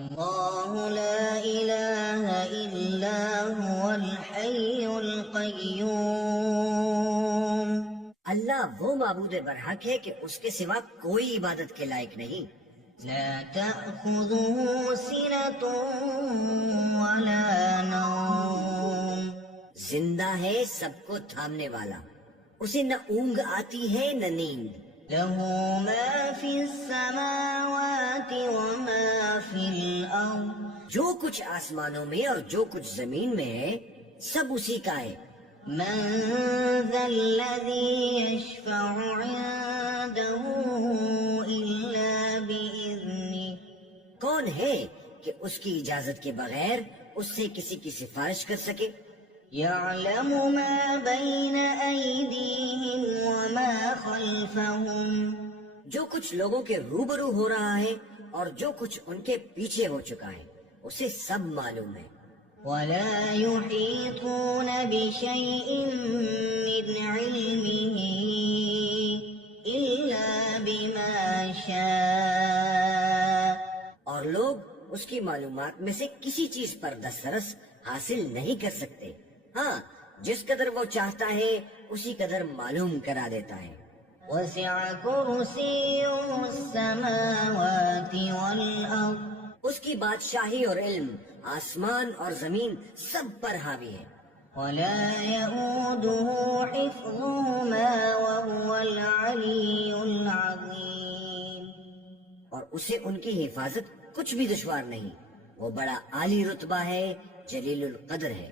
اللہ لا الہ الا هو الحی القیوم، اللہ وہ معبود برحق ہے کہ اس کے سوا کوئی عبادت کے لائق نہیں. لا تأخذه سنة ولا نوم، زندہ ہے سب کو تھامنے والا، اسے نہ اونگ آتی ہے نہ نیند. له ما في السماوات وما في الأرض، جو کچھ آسمانوں میں اور جو کچھ زمین میں ہے سب اسی کا ہے. من ذا الذي يشفع عنده إلا بإذنه، کون ہے کہ اس کی اجازت کے بغیر اس سے کسی کی سفارش کر سکے؟ يعلم ما بين أيديهم وما خلفهم، جو کچھ لوگوں کے روبرو ہو رہا ہے اور جو کچھ ان کے پیچھے ہو چکا ہے اسے سب معلوم ہے. ولا يحيطون بشيء من علمه إلا بما شاء، اور لوگ اس کی معلومات میں سے کسی چیز پر دسترس حاصل نہیں کر سکتے. ہاں جس قدر وہ چاہتا ہے اسی قدر معلوم کرا دیتا ہے. وسع كرسيه السماوات والأرض، اس کی بادشاہی اور علم آسمان اور زمین سب پر حاوی ہے. ولا يؤوده حفظهما وهو العلي العظيم، اور اسے ان کی حفاظت کچھ بھی دشوار نہیں، وہ بڑا عالی رتبہ ہے، جلیل القدر ہے.